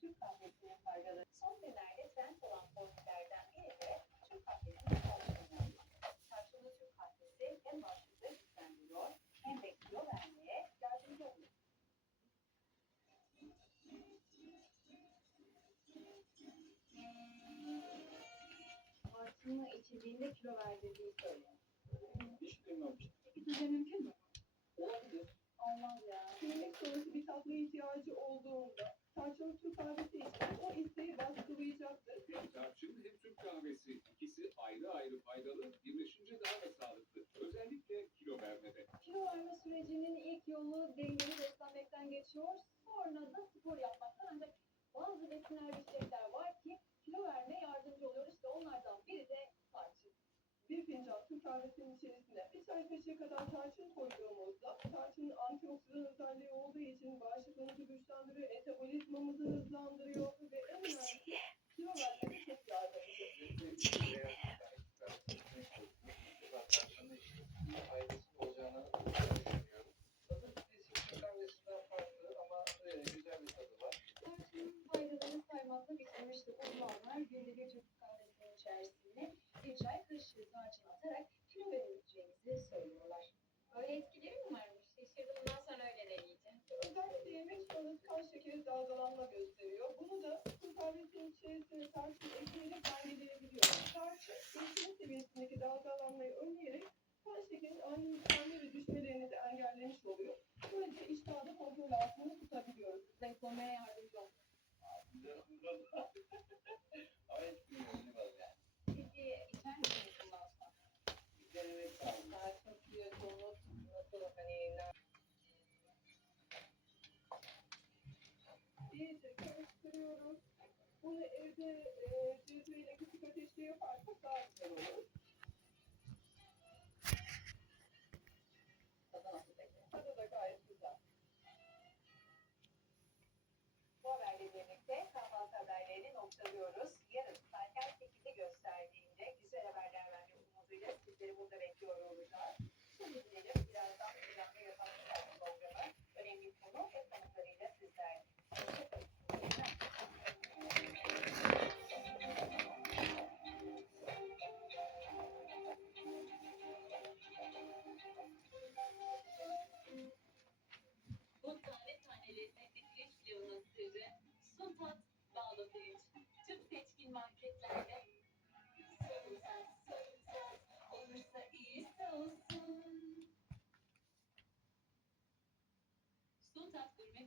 Türk kahvesinin faydaları. Son günlerde trend olan formüllerden biri de Türk kahvesinin tarçınlı. Tarçınlı Türk kahvesi hem bağışıklığı güçlendiriyor hem de kilo vermeye yardımcı oluyor. Tarçınlı içildiğinde kilo verdirdiği söyleniyor. Hiç duymamıştım. Peki sizce mümkün mü? Olabilir. Olmaz ya. Yemek sonrası bir tatlı ihtiyacı olduğunda Türk kahvesi için o isteği baskılayacaktır. Hem tarçın hem Türk kahvesi ikisi ayrı ayrı faydalı, birleşince daha da sağlıklı. Özellikle kilo vermede. Kilo verme sürecinin ilk yolu dengeli beslenmekten geçiyor. Sonra da spor yapmaktan ancak bazı besinler ve içecekler var ki kilo vermeye yardımcı oluyor. İşte onlardan biri de tarçın. Bir fincan Türk kahvesinin içerisine bir çay kaşığı kadar tarçın koyduğumuzda tarçının antioksidan özelliği olduğu için bağışıklığımızı güçlendiriyor, metabolizmamızı hızlandırıyor ve en önemlisi kilo vermeye çok. Tarçının faydalarını saymakla bitirmişti uzmanlar. Günde bir Türk kahvesinin içerisine bir çay kaşığı tarçın atarak kilo verebileceğimizi söylüyorlar. Böyle etkileri mi varmış? Şaşırdım. Bundan sonra öyle deneyeceğim. Özellikle yemek sonrası kan şekeri dalgalanma gösteriyor. Bunu da kahvesinin içerisine tarçın ekleyerek dengeleyebiliyor. Tarçın insülin seviyesindeki dalgalanmayı önleyerek kan şekerinin ani yükselme ve düşmelerini de engellemiş oluyor. Böylece iştahı kontrol altında tutabiliyoruz. Zayıflamaya yardımcı oluyor. Karıştırıyoruz. Bunu evde e, cezveyle küçük ateşte yaparsak daha güzel olur. Tadı da gayet güzel. Bu haberle birlikte noktalıyoruz. Yarın saat 8'de gösterdiğinde güzel haberler verme umuduyla sizleri burada bekliyor olacağız. Şimdi gidelim birazdan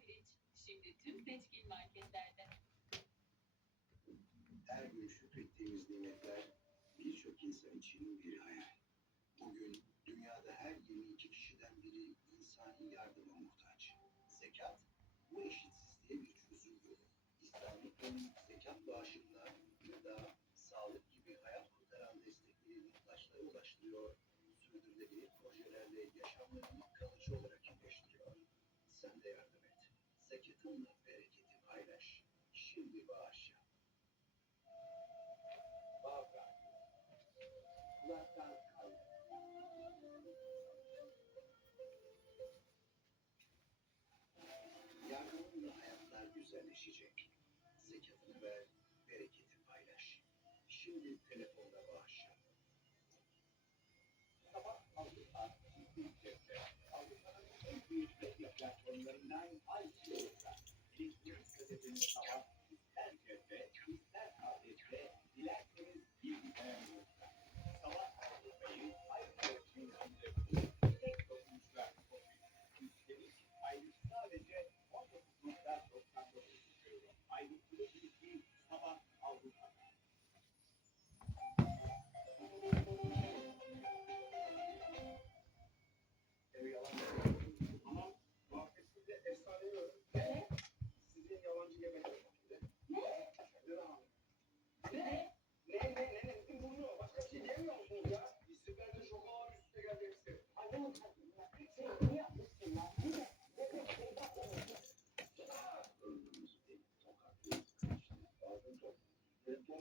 Pirinç şimdi tüm seçkin marketlerde. Her gün şükrettiğimiz nimetler birçok insan için bir hayal. Bugün dünyada her 22 kişiden biri insani yardıma muhtaç. Zekat, bu eşitsizliğe bir çözüm yolu. İslami din, zekat bağışında gıda, sağlık gibi hayat kurtaran destekleri muhtaçlara ulaştırıyor, sürdürülebilir projelerle yaşamlarını kalıcı olarak iyileştiriyor. Sen de yardım et. Zekatınla bereketi paylaş. Şimdi bağış yap. Bağbrak. Kulaktan kalk. Yardımınla hayatlar güzelleşecek. Zekatını ver, bereketi paylaş. Şimdi telefonla bağış yap. Sabah Avrupa Ciddi Jack 119, I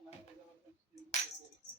どうも。